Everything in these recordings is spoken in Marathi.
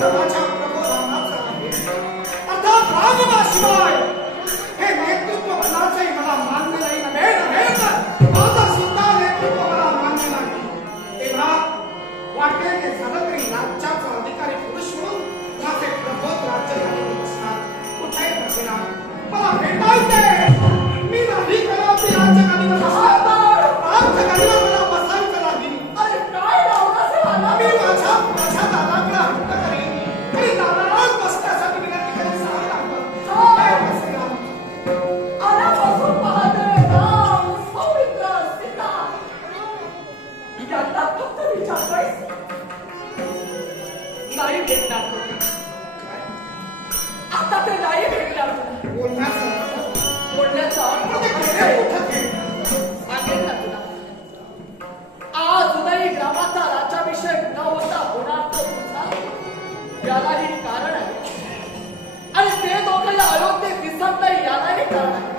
나 नाही भेटणार आता ते नाही भेटणार. आज ग्रामाचा न होता होणार तो कारण आहे. आणि ते दोघं आयोग ते दिसत नाही. यालाही कारण आहे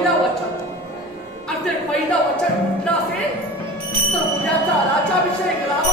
पहिला वचन. आणि ते पहिलं वचन कुठलं असेल? तर उद्याचा राजाभिषेक राम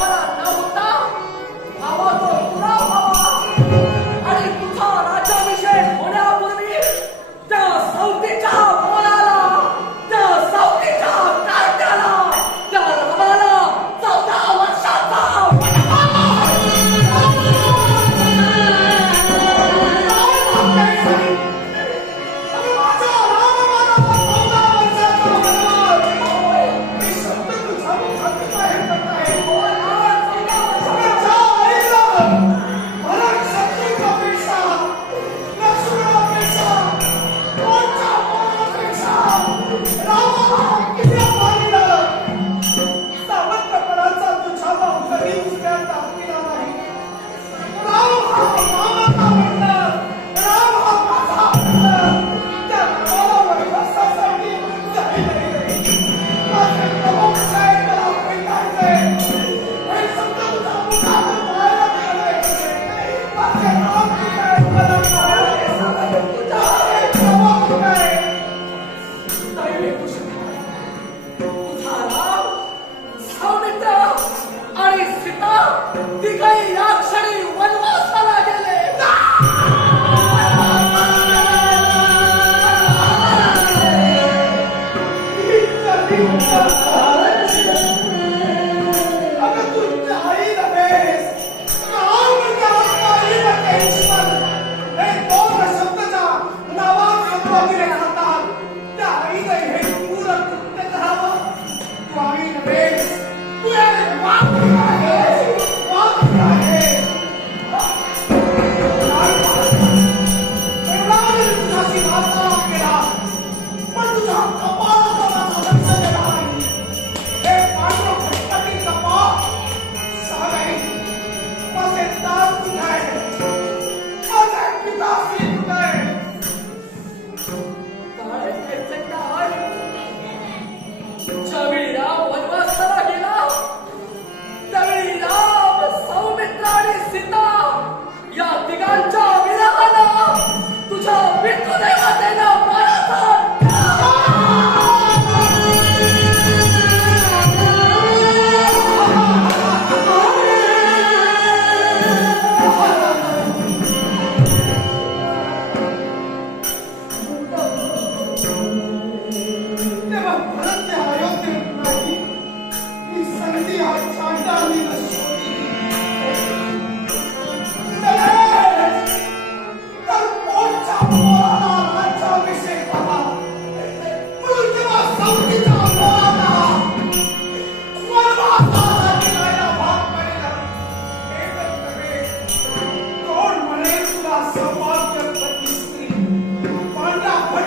झाला स्थिता आणि सीता तिघही या क्षणी